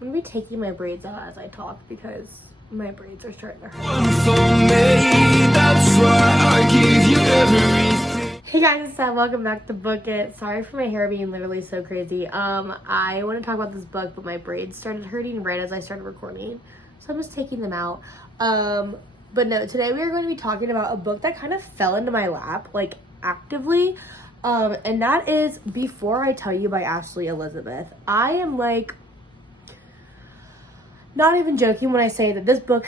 I'm gonna be taking my braids out as I talk because my braids are starting to hurt. Hey guys, welcome back to Book It. Sorry for my hair being literally so crazy. I want to talk about this book, but my braids started hurting right as I started recording, so I'm just taking them out. But no, today we are going to be talking about a book that kind of fell into my lap, like actively, and that is Before I Tell You by Ashley Elizabeth. I am like, not even joking when I say that this book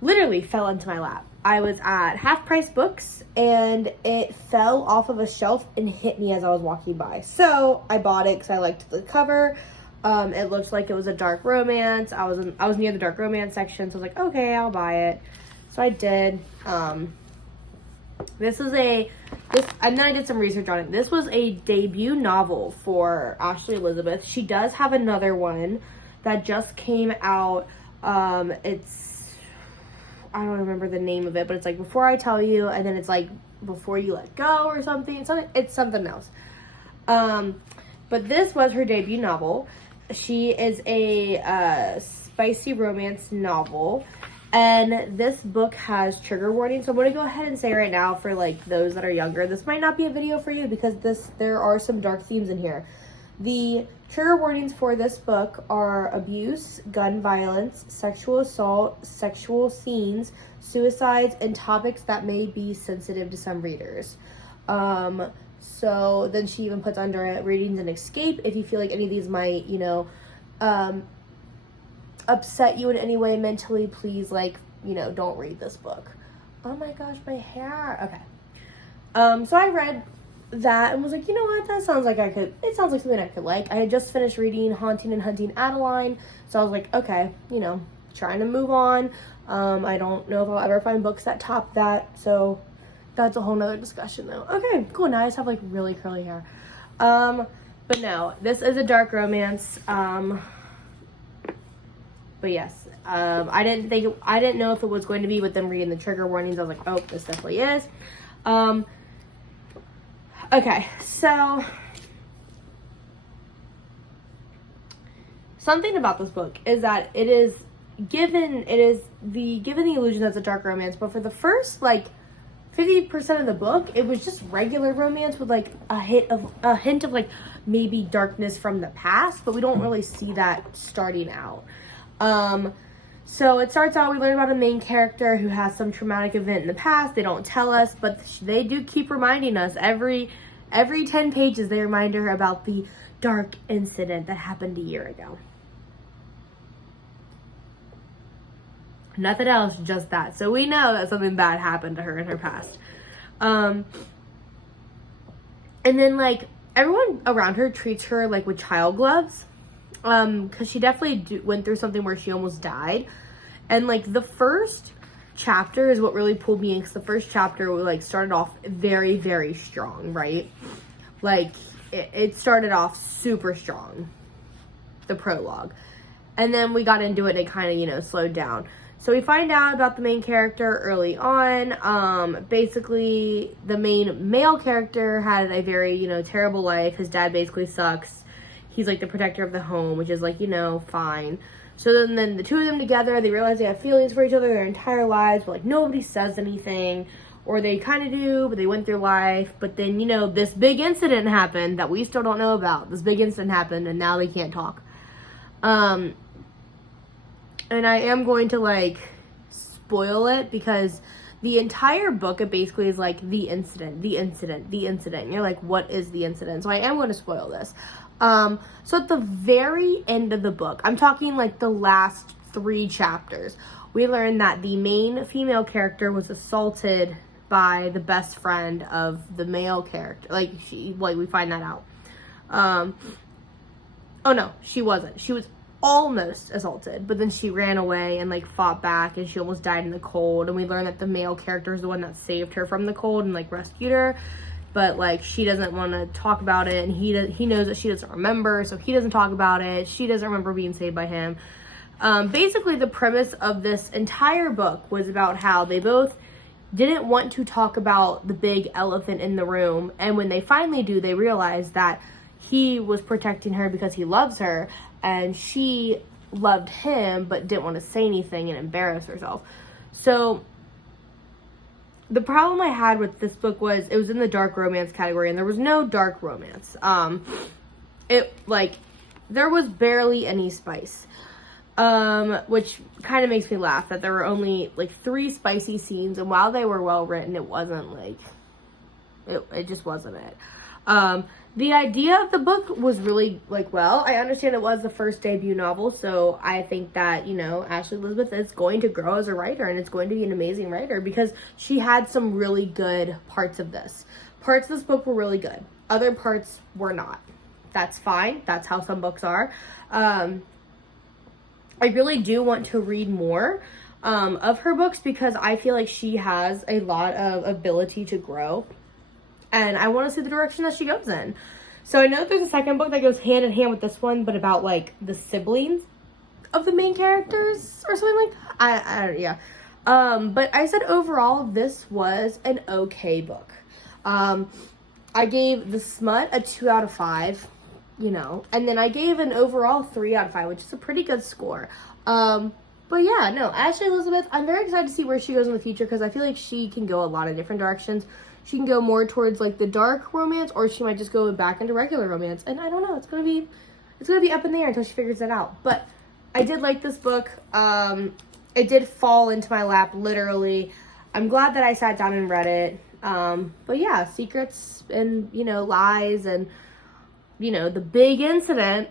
literally fell into my lap. I was at Half Price Books and it fell off of a shelf and hit me as I was walking by. So I bought it because I liked the cover. It looked like it was a dark romance. I was near the dark romance section, so I was like, okay, I'll buy it. So I did. And then I did some research on it. This was a debut novel for Ashley Elizabeth. She does have another one that just came out. I don't remember the name of it, but it's like Before I Tell You, and then it's like Before You Let Go or something. It's something else. But this was her debut novel. She is a spicy romance novel, and this book has trigger warning. So I'm going to go ahead and say right now, for like those that are younger, this might not be a video for you because there are some dark themes in here. The trigger warnings for this book are abuse, gun violence, sexual assault, sexual scenes, suicides, and topics that may be sensitive to some readers. So then she even puts under it readings and escape. If you feel like any of these might, upset you in any way mentally, please, don't read this book. Oh my gosh, my hair. Okay. So I read that and was like, you know what, it sounds like something I could like. I had just finished reading Haunting and Hunting Adeline, so I was like, okay, trying to move on. I don't know if I'll ever find books that top that, so that's a whole nother discussion though. Okay, cool. Now I just have like really curly hair. But no, this is a dark romance. But yes, I didn't know if it was going to be, but then reading the trigger warnings, I was like, oh, this definitely is. Okay, so something about this book is that it is given the illusion that it's a dark romance, but for the first 50% of the book, it was just regular romance with like a hint of like maybe darkness from the past, but we don't really see that starting out. So it starts out, we learn about a main character who has some traumatic event in the past. They don't tell us, but they do keep reminding us every 10 pages. They remind her about the dark incident that happened a year ago. Nothing else, just that. So we know that something bad happened to her in her past. And then everyone around her treats her with child gloves. Because she definitely went through something where she almost died. And the first chapter is what really pulled me in, because the first chapter started off very, very strong, right? It started off super strong, the prologue. And then we got into it and it kind of, slowed down. So we find out about the main character early on. Basically, the main male character had a very, terrible life. His dad basically sucks. He's the protector of the home, which is fine. So then the two of them together, they realize they have feelings for each other their entire lives, but nobody says anything, or they kind of do, but they went through life. But then, this big incident happened that we still don't know about. This big incident happened, and now they can't talk. And I am going to spoil it, because the entire book, it basically is the incident. And you're what is the incident? So I am going to spoil this. So at the very end of the book, I'm talking the last 3 chapters, we learn that the main female character was assaulted by the best friend of the male character. We find that out. Oh no, she wasn't. She was almost assaulted, but then she ran away and fought back, and she almost died in the cold. And we learn that the male character is the one that saved her from the cold and rescued her. But she doesn't want to talk about it, and he knows that she doesn't remember, so he doesn't talk about it. She doesn't remember being saved by him. Basically, the premise of this entire book was about how they both didn't want to talk about the big elephant in the room, and when they finally do, they realize that he was protecting her because he loves her, and she loved him but didn't want to say anything and embarrass herself. So the problem I had with this book was it was in the dark romance category, and there was no dark romance. There was barely any spice, which kind of makes me laugh that there were only like 3 spicy scenes, and while they were well written, it wasn't like it just wasn't it. The idea of the book was really, like, well, I understand it was the first debut novel, so I think that, you know, Ashley Elizabeth is going to grow as a writer, and it's going to be an amazing writer, because she had some really good parts of this. Parts of this book were really good. Other parts were not. That's fine. That's how some books are. I really do want to read more of her books, because I feel like she has a lot of ability to grow. And I want to see the direction that she goes in. So I know there's a second book that goes hand in hand with this one, but about, like, the siblings of the main characters or something like that. Yeah. But I said overall, this was an okay book. I gave the smut a 2 out of 5, you know, and then I gave an overall 3 out of 5, which is a pretty good score. But yeah, no, Ashley Elizabeth, I'm very excited to see where she goes in the future, because I feel like she can go a lot of different directions. She can go more towards, like, the dark romance, or she might just go back into regular romance. And I don't know. It's gonna be up in the air until she figures it out. But I did like this book. It did fall into my lap, literally. I'm glad that I sat down and read it. But yeah, secrets and, you know, lies and, you know, the big incident.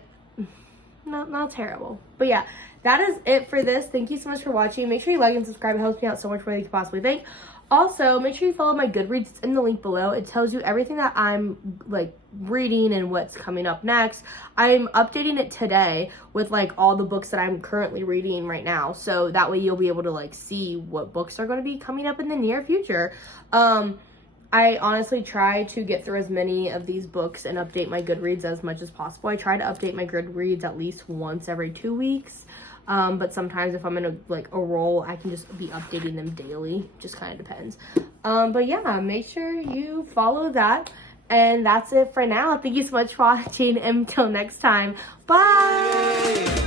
Not terrible. But yeah, that is it for this. Thank you so much for watching. Make sure you like and subscribe. It helps me out so much more than you could possibly think. Also, make sure you follow my Goodreads. It's in the link below. It tells you everything that I'm, like, reading and what's coming up next. I'm updating it today with, like, all the books that I'm currently reading right now. So that way you'll be able to, like, see what books are going to be coming up in the near future. I honestly try to get through as many of these books and update my Goodreads as much as possible. I try to update my Goodreads at least once every 2 weeks. But sometimes if I'm in a roll, I can just be updating them daily. Just kind of depends. But yeah, make sure you follow that. And that's it for now. Thank you so much for watching. Until next time. Bye!